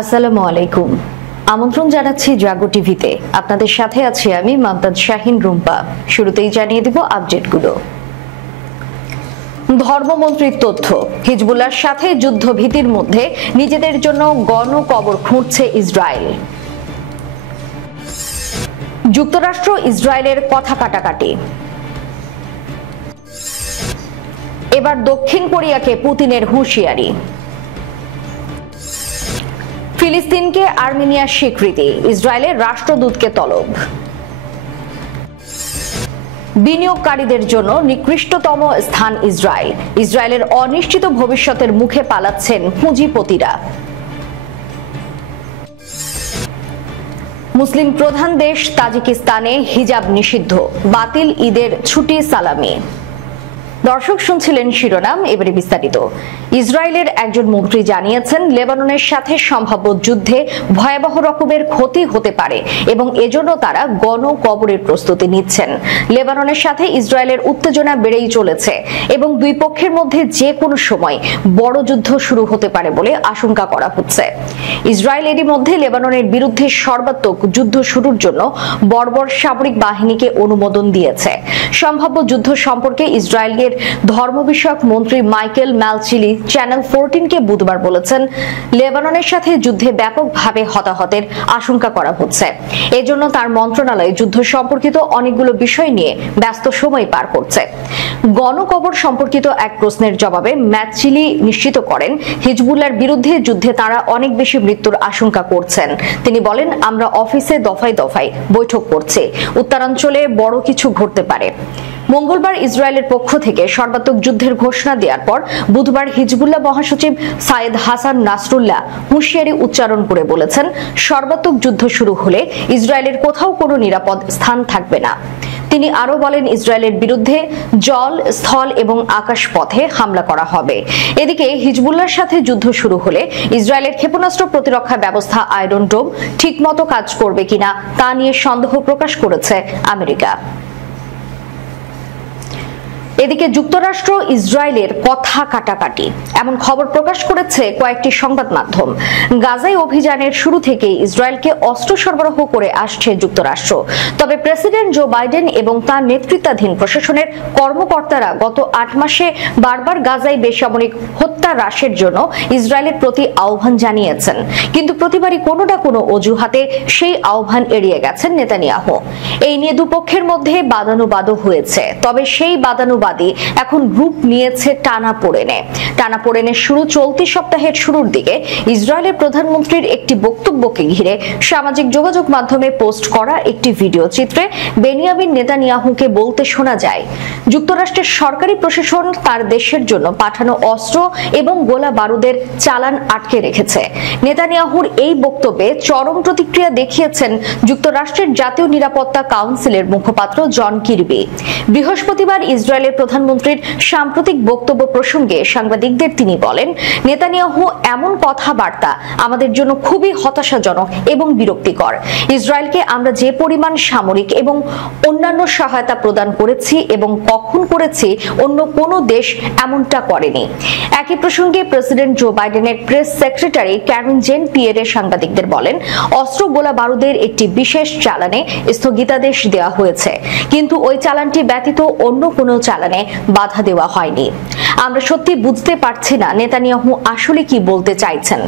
আসসালামু আলাইকুম। আমন্ত্রণ জানাচ্ছি জাগো টিভিতে। আপনাদের সাথে আছি আমি মমতাজ শাহিন রুম্পা। শুরুতেই জানিয়ে দিব আপডেটগুলো। ধর্মমন্ত্রীর তথ্য, হিজবুল্লাহর সাথে যুদ্ধভীতির মধ্যে নিজেদের জন্য গণকবর খুঁড়ছে ইসরায়েল। যুক্তরাষ্ট্র ইসরায়েলের কথা কাটাকাটি। এবার দক্ষিণ কোরিয়াকে পুতিনের হুঁশিয়ারি। ফিলিস্তিনকে আর্মেনিয়ার স্বীকৃতি, ইসরায়েলের রাষ্ট্রদূতকে তলব। বিনিয়োগকারীদের জন্য নিকৃষ্টতম স্থান ইসরায়েল, ইসরায়েলের অনিশ্চিত ভবিষ্যতের মুখে পালাচ্ছেন পুঁজিপতিরা। মুসলিম প্রধান দেশ তাজিকিস্তানে হিজাব নিষিদ্ধ, বাতিল ঈদের ছুটি সালামি। দর্শক শুনছিলেন শিরোনাম, এবারে বিস্তারিত। ইসরায়েলের একজন মন্ত্রী জানিয়েছেন লেবাননের সাথে সম্ভাব্য যুদ্ধে ভয়াবহ রকমের ক্ষতি হতে পারে এবং এজন্য তারা গণকবরের প্রস্তুতি নিচ্ছেন। লেবাননের সাথে ইসরায়েলের উত্তেজনা বেড়েই চলেছে এবং দুই পক্ষের মধ্যে যে কোনো সময় বড় যুদ্ধ শুরু হতে পারে বলে আশঙ্কা করা হচ্ছে। ইসরায়েল এরই মধ্যে লেবাননের বিরুদ্ধে সর্বাত্মক যুদ্ধ শুরুর জন্য বর্বর সামরিক বাহিনীকে অনুমোদন দিয়েছে। সম্ভাব্য যুদ্ধ সম্পর্কে ইসরায়েলের ধর্ম বিষয়ক মন্ত্রী মাইকেল ম্যালচিলি চ্যানেল 14কে বুধবার বলেছেন, লেবাননের সাথে যুদ্ধে ব্যাপকভাবে হতাহতের আশঙ্কা করা হচ্ছে। এজন্য তার মন্ত্রণালয় যুদ্ধ সম্পর্কিত অনেকগুলো বিষয় নিয়ে ব্যস্ত সময় পার করছে। গণকবর সম্পর্কিত এক প্রশ্নের জবাবে ম্যালচিলি নিশ্চিত করেন, হিজবুল্লাহর বিরুদ্ধে যুদ্ধে তারা অনেক বেশি মৃত্যুর আশঙ্কা করছেন। তিনি বলেন, আমরা অফিসে দফায় দফায় বৈঠক করছি, উত্তরাঞ্চলে বড় কিছু ঘটতে পারে। মঙ্গলবার ইসরায়েলের পক্ষ থেকে সর্বাত্মক যুদ্ধের ঘোষণা দেওয়ার পর বুধবার হিজবুল্লাহ মহাসচিব সাইদ হাসান নাসরুল্লাহ হুঁশিয়ারি উচ্চারণ করে বলেছেন, সর্বাত্মক যুদ্ধ শুরু হলে ইসরায়েলের কোথাও কোনো নিরাপদ স্থান থাকবে না। তিনি আরো বলেন, ইসরায়েলের বিরুদ্ধে জল, স্থল এবং আকাশ পথে হামলা করা হবে। এদিকে হিজবুল্লাহর সাথে যুদ্ধ শুরু হলে ইসরায়েলের ক্ষেপণাস্ত্র প্রতিরক্ষা ব্যবস্থা আয়রন ডোম ঠিকমতো কাজ করবে কিনা তা নিয়ে সন্দেহ প্রকাশ করেছে আমেরিকা। এদিকে যুক্তরাষ্ট্র ইসরায়েলের কথা কাটাকাটি এমন খবর প্রকাশ করেছে কয়েকটি সংবাদ মাধ্যম। গাজায় অভিযানের শুরু থেকে ইসরায়েলকে অস্ত্র সরবরাহ করে আসছে যুক্তরাষ্ট্র। তবে প্রেসিডেন্ট জো বাইডেন এবং তার নেতৃত্বাধীন প্রশাসনের কর্মকর্তারা গত 8 মাসে বারবার গাজায় বেসামরিক হত্যা হ্রাসের জন্য ইসরায়েলের প্রতি আহ্বান জানিয়েছেন, কিন্তু প্রতিবারই কোনো না কোনো অজুহাতে সেই আহ্বান এড়িয়ে গেছেন নেতানিয়াহু। এই নিয়ে দুপক্ষের মধ্যে বাদানুবাদও হয়েছে, তবে সেই বাদানুবাদী এখন রূপ নিয়েছে টানাপোড়েনের শুরু চলতি সপ্তাহের শুরুর দিকে ইসরায়েলের প্রধানমন্ত্রীর একটি বক্তব্যকে ঘিরে সামাজিক যোগাযোগ মাধ্যমে পোস্ট করা একটি ভিডিও চিত্রে বেনিয়ামিন নেতানিয়াহুকে বলতে শোনা যায়, যুক্তরাষ্ট্রের সরকারি প্রশাসন তার দেশের জন্য পাঠানো অস্ত্র এবং গোলা বারুদের চালান আটকে রেখেছে। নেতানিয়াহুর এই বক্তব্যে চরম প্রতিক্রিয়া দেখিয়েছেন যুক্তরাষ্ট্রের জাতীয় নিরাপত্তা কাউন্সিলের মুখপাত্র জন কিরবি। বৃহস্পতিবার ইসরায়েলের প্রধানমন্ত্রীর সাম্প্রতিক বক্তব্য প্রসঙ্গে সাংবাদিকদের তিনি বলেন, নেতানিয়াহু এমন কথাবার্তা আমাদের জন্য খুবই হতাশাজনক এবং বিরক্তিকর। ইসরায়েলকে আমরা যে পরিমাণ সামরিক এবং অন্যান্য সহায়তা প্রদান করেছি এবং কখন করেছি অন্য কোনো দেশ এমনটা করেনি। একই প্রসঙ্গে প্রেসিডেন্ট জো বাইডেনের press secretary Karine Jean Pierre সাংবাদিকদের বলেন, অস্ত্র গোলা বারুদের একটি বিশেষ চালানে স্থগিতাদেশ দেওয়া হয়েছে, কিন্তু ওই চালানটি ব্যতীত অন্য কোনো চালানে বাধা দেওয়া হয়নি। আমরা সত্যি বুঝতে পারছি না নেতানিয়াহু আসলে কি বলতে চাইছেন।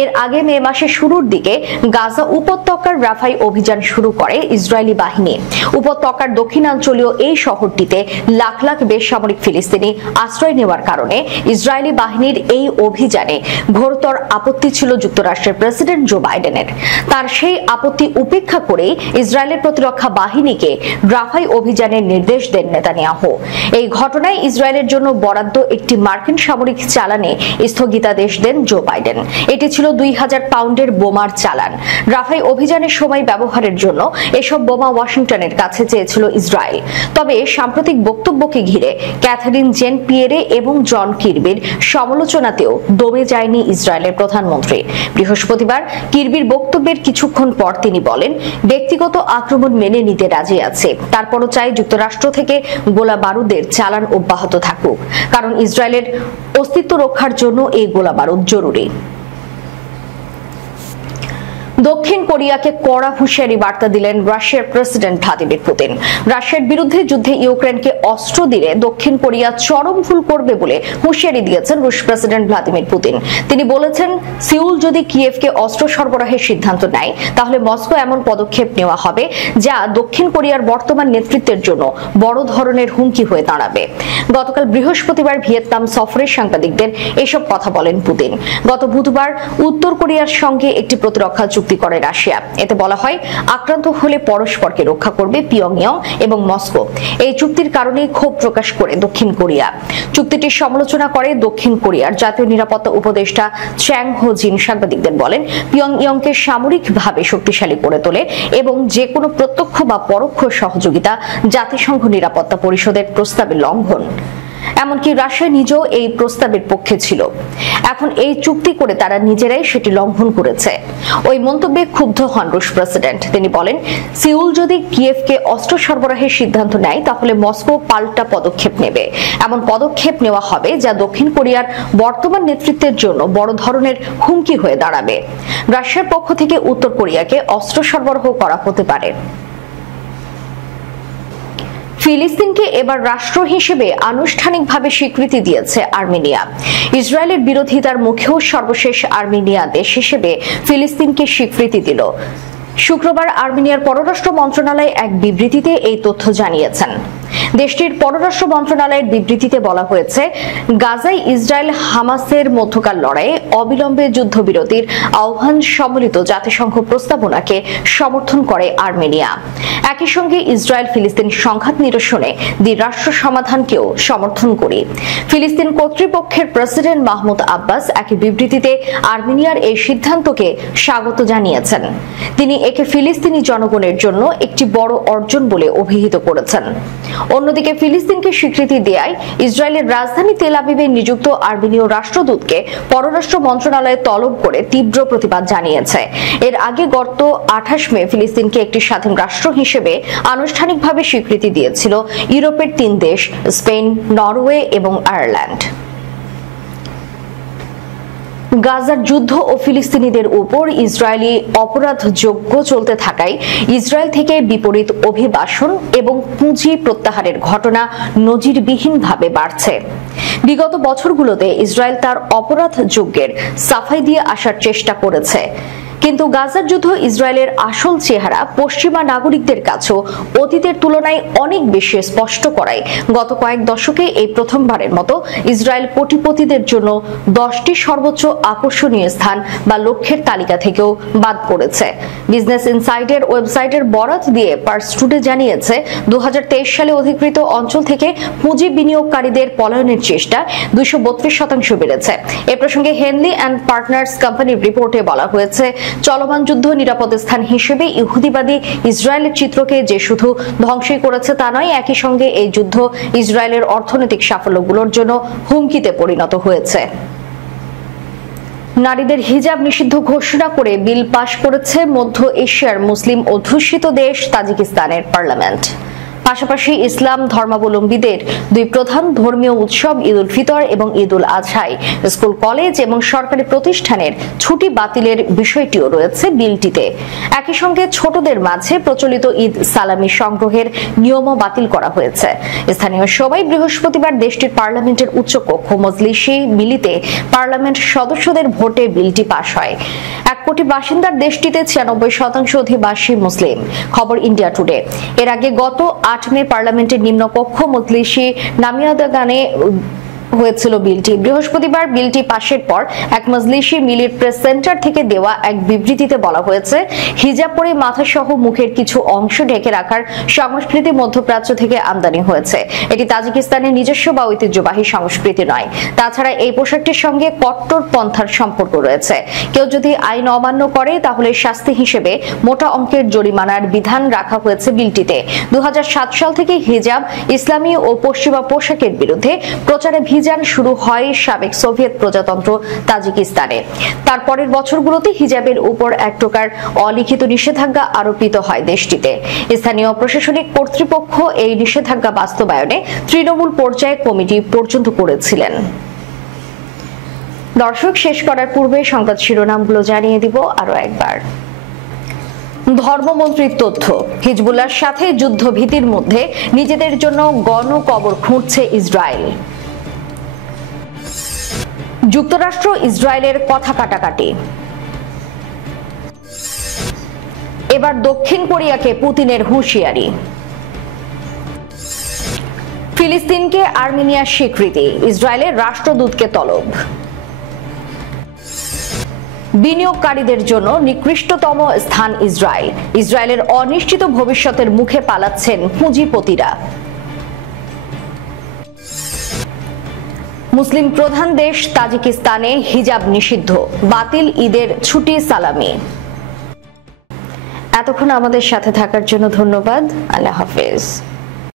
এর আগে মে মাসের শুরুর দিকে গাজা উপত্যকার রাফায় অভিযান শুরু করে ইসরায়েলি বাহিনী। উপত্যকার দক্ষিণাঞ্চলীয় এই শহরটিতে লাখ লাখ বেসামরিক ফিলিস্তিনি আশ্রয় নেওয়ার কারণে ইসরায়েলি বাহিনীর এই অভিযানে ঘোরতর আপত্তি ছিল যুক্তরাষ্ট্রের প্রেসিডেন্ট জো বাইডেনের। তার সেই আপত্তি উপেক্ষা করে ইসরায়েলের প্রতিরক্ষা বাহিনীকে রাফায় অভিযানের নির্দেশ দেন নেতানিয়াহু। এই ঘটনায় ইসরায়েলের জন্য বরাদ্দ একটি মার্কিন সামরিক চালানে স্থগিতাদেশ দেন জো বাইডেন। এটি ছিল 2000 পাউন্ডের বোমার চালান। রাফায় অভিযানের সময় ব্যবহারের জন্য এসব বোমা ওয়াশিংটনের কাছে চেয়েছিল ইসরায়েল। তবে সাম্প্রতিক বক্তব্যকে ঘিরে ক্যাথারিন জেন পিয়েরে এবং জন কিরবির সমালোচনাতেও দমে যায়নি ইসরায়েলের প্রধানমন্ত্রী। বৃহস্পতিবার কিরবির বক্তব্যের কিছুক্ষণ পর তিনি বলেন, ব্যক্তিগত আক্রমণ মেনে নিতে রাজি আছে, তারপরও চাই যুক্তরাষ্ট্র থেকে গোলা বারুদের চালান অব্যাহত থাকুক, কারণ ইসরায়েলের অস্তিত্ব রক্ষার জন্য এই গোলা বারুদ জরুরি। দক্ষিণ কোরিয়াকে কড়া হুঁশিয়ারি বার্তা দিলেন রাশিয়ার প্রেসিডেন্ট ভ্লাদিমির পুতিন। রাশিয়ার বিরুদ্ধে যুদ্ধে ইউক্রেনকে অস্ত্র দিলে দক্ষিণ কোরিয়া চরম ভুল করবে বলে হুঁশিয়ারি দিয়েছেন রুশ প্রেসিডেন্ট ভ্লাদিমির পুতিন। তিনি বলেছেন, সিউল যদি কিয়েভকে অস্ত্র সরবরাহের সিদ্ধান্ত নেয় তাহলে মস্কো এমন পদক্ষেপ নেওয়া হবে যা দক্ষিণ কোরিয়ার বর্তমান নেতৃত্বের জন্য বড় ধরনের হুমকি হয়ে দাঁড়াবে। গতকাল বৃহস্পতিবার ভিয়েতনাম সফরে সাংবাদিকদের এসব কথা বলেন পুতিন। গত বুধবার উত্তর কোরিয়ার সঙ্গে একটি প্রতিরক্ষা চুক্তি করে রাশিয়া। এতে বলা হয়, আক্রান্ত হলে পরস্পরকে রক্ষা করবে পিয়ংইয়ং এবং মস্কো। এই চুক্তির কারণেই ক্ষোভ প্রকাশ করে দক্ষিণ কোরিয়া। চুক্তিটির সমালোচনা করে দক্ষিণ কোরিয়ার জাতীয় নিরাপত্তা উপদেষ্টা চ্যাং হো জিন সাংবাদিকদের বলেন, পিয়ংইয়ংকে সামরিকভাবে শক্তিশালী করে তোলে এবং যে কোনো প্রত্যক্ষ বা পরোক্ষ সহযোগিতা জাতিসংঘ নিরাপত্তা পরিষদের প্রস্তাবের লঙ্ঘন। এমনকি রাশিয়া নিজেও এই প্রস্তাবের পক্ষে ছিল। এখন এই চুক্তি করে তারা নিজেরাই সেটি লঙ্ঘন করেছে। ওই মন্তব্যে ক্ষুব্ধ হন রুশ প্রেসিডেন্ট। তিনি বলেন, সিউল যদি কিয়েভকে অস্ত্র সরবরাহের সিদ্ধান্ত নেয় তাহলে মস্কো পাল্টা পদক্ষেপ নেবে। এমন পদক্ষেপ নেওয়া হবে যা দক্ষিণ কোরিয়ার বর্তমান নেতৃত্বের জন্য বড় ধরনের হুমকি হয়ে দাঁড়াবে। রাশিয়ার পক্ষ থেকে উত্তর কোরিয়াকে অস্ত্র সরবরাহ করা হতে পারে। ফিলিস্তিনকে এবার রাষ্ট্র হিসেবে আনুষ্ঠানিকভাবে স্বীকৃতি দিয়েছে আর্মেনিয়া। ইসরায়েলের বিরোধিতার মুখেও সর্বশেষ আর্মেনিয়া দেশ হিসেবে ফিলিস্তিনকে স্বীকৃতি দিল। শুক্রবার আর্মেনিয়ার পররাষ্ট্র মন্ত্রণালয় এক বিবৃতিতে এই তথ্য জানিয়েছেন। দেশটির পররাষ্ট্র মন্ত্রণালয়ের বিবৃতিতে বলা হয়েছে, গাজায় ইসরায়েল হামাসের মধ্যকার লড়াইয়ে অবিলম্বে যুদ্ধবিরতির আহ্বান সম্বলিত জাতিসংঘ প্রস্তাবনাকে সমর্থন করে আর্মেনিয়া। একই সঙ্গে ইসরায়েল ফিলিস্তিন সংঘাত নিরসনে দ্বিরাষ্ট্র সমাধানকেও সমর্থন করে। ফিলিস্তিন কর্তৃপক্ষের প্রেসিডেন্ট মাহমুদ আব্বাস একই বিবৃতিতে আর্মেনিয়ার এই সিদ্ধান্তকে স্বাগত জানিয়েছেন। তিনি একে ফিলিস্তিনি জনগণের জন্য একটি বড় অর্জন বলে অভিহিত করেছেন। অন্যদিকে ফিলিস্তিনকে স্বীকৃতি দেয়ায় ইসরায়েলের রাজধানী তেল আবিবে নিযুক্ত আর্মেনীয় রাষ্ট্রদূতকে পররাষ্ট্র মন্ত্রণালয় তলব করে তীব্র প্রতিবাদ জানিয়েছে। এর আগে গত 28 মে ফিলিস্তিনকে একটি স্বাধীন রাষ্ট্র হিসেবে আনুষ্ঠানিকভাবে স্বীকৃতি দিয়েছিল ইউরোপের 3 দেশ, স্পেন, নরওয়ে এবং আয়ারল্যান্ড। গাজার যুদ্ধ ও ফিলিস্তিনিদের উপর ইসরায়েলি অপরাধযজ্ঞ চলতে থাকায় ইসরায়েল থেকে বিপরীত অভিবাসন এবং পুঁজি প্রত্যাহারের ঘটনা নজিরবিহীনভাবে বাড়ছে। বিগত বছরগুলোতে ইসরায়েল তার অপরাধযজ্ঞের সাফাই দিয়ে আসার চেষ্টা করেছে, কিন্তু গাজার যুদ্ধ ইসরায়েলের আসল চেহারা পশ্চিমা নাগরিকদের কাছেও অতীতের তুলনায় অনেক বেশি স্পষ্ট করায় গত কয়েক দশকে এই প্রথমবারের মতো ইসরায়েল কোটিপতিদের জন্য 10টি সর্বোচ্চ আকর্ষণীয় স্থান বা লক্ষ্যের তালিকা থেকেও বাদ পড়েছে। বিজনেস ইনসাইডের ওয়েবসাইটের বরাত দিয়ে পার্স টুডে জানিয়েছে, 2023 সালে অধিকৃত অঞ্চল থেকে পুঁজি বিনিয়োগকারীদের পলায়নের চেষ্টা 232% বেড়েছে। এ প্রসঙ্গে হেনলি অ্যান্ড পার্টনার্স কোম্পানির রিপোর্টে বলা হয়েছে, চলমান যুদ্ধ নিরাপদ স্থান হিসেবে ইহুদিবাদী ইসরায়েলের চিত্রকে যে শুধু ধ্বংসই করেছে তা নয়, একই সঙ্গে এই যুদ্ধ ইসরায়েলের অর্থনৈতিক সাফল্যগুলোর জন্য হুমকিতে পরিণত হয়েছে। নারীদের হিজাব নিষিদ্ধ ঘোষণা করে বিল পাশ করেছে মধ্য এশিয়ার মুসলিম অধ্যুষিত দেশ তাজিকিস্তানের পার্লামেন্ট। পাশাপাশি ইসলাম ধর্মাবলম্বীদের দুই প্রধান ধর্মীয় উৎসব ঈদ উল ফিতর এবং ঈদ উল আজহায় স্কুল, কলেজ এবং সরকারি প্রতিষ্ঠানের ছুটি বাতিলের বিষয়টিও রয়েছে বিলটিতে। একই সঙ্গে ছোটদের মাঝে প্রচলিত ঈদ সালামি সংগ্রহের নিয়মও বাতিল করা হয়েছে। স্থানীয় সময় বৃহস্পতিবার দেশটির পার্লামেন্টের উচ্চকক্ষ মজলিসে মিলিতে পার্লামেন্ট সদস্যদের ভোটে বিলটি পাশ হয়। 1 কোটি বাসিন্দার দেশটিতে 96% অধিবাসী মুসলিম। খবর ইন্ডিয়া টুডে। এর আগে গত 8 মে পার্লামেন্টের নিম্নকক্ষ মজলিসে নামিয়াদাগানে হয়েছিল বিলটি। বৃহস্পতিবার বিলটি পাশের পর এক মজলিসি মিলির প্রেস সেন্টার থেকে দেওয়া এক বিবৃতিতে বলা হয়েছে, হিজাব পরে মাথা সহ মুখের কিছু অংশ ঢেকে রাখার সংস্কৃতি মধ্যপ্রাচ্য থেকে আমদানি হয়েছে। এটি তাজিকিস্তানের নিজস্ব বা ঐতিহ্যবাহী সংস্কৃতি নয়। তাছাড়া এই পোশাকটির সঙ্গে কট্টর পন্থার সম্পর্ক রয়েছে। কেউ যদি আইন অমান্য করে তাহলে শাস্তি হিসেবে মোটা অঙ্কের জরিমানার বিধান রাখা হয়েছে বিলটিতে। 2007 সাল থেকে হিজাব, ইসলামী ও পশ্চিমা পোশাকের বিরুদ্ধে প্রচারে অভিযান শুরু হয় সাবেক সোভিয়েত প্রজাতন্ত্র তাজিকিস্তানে। তার পরের বছরগুলোতে হিজাবের উপর এক প্রকার অলিখিত নিষেধাজ্ঞা আরোপিত হয় দেশটিতে। স্থানীয় প্রশাসনিক কর্তৃপক্ষ এই নিষেধাজ্ঞা বাস্তবায়নে তৃণমূল পর্যায়ে কমিটি পর্যন্ত করেছিলেন। দর্শক, শেষ করার পূর্বে সংবাদ শিরোনামগুলো জানিয়ে দিব আরো একবার। ধর্মমন্ত্রীর তথ্য, হিজবুল্লাহর সাথে যুদ্ধভীতির মধ্যে নিজেদের জন্য গণকবর খুঁড়ছে ইসরায়েল। যুক্তরাষ্ট্র ইসরায়েলের কথা কাটাকাটি। এবার দক্ষিণ কোরিয়াকে পুতিনের হুঁশিয়ারি। ফিলিস্তিনকে আর্মেনিয়ার স্বীকৃতি, ইসরায়েলের রাষ্ট্রদূতকে তলব। বিনিয়োগকারীদের জন্য নিকৃষ্টতম স্থান ইসরায়েল, ইসরায়েলের অনিশ্চিত ভবিষ্যতের মুখে পালাচ্ছেন পুঁজিপতিরা। মুসলিম প্রধান দেশ তাজিকিস্তানে হিজাব নিষিদ্ধ, বাতিল ঈদের ছুটি সালামি। এতক্ষণ আমাদের সাথে থাকার জন্য ধন্যবাদ। আল্লাহ হাফেজ।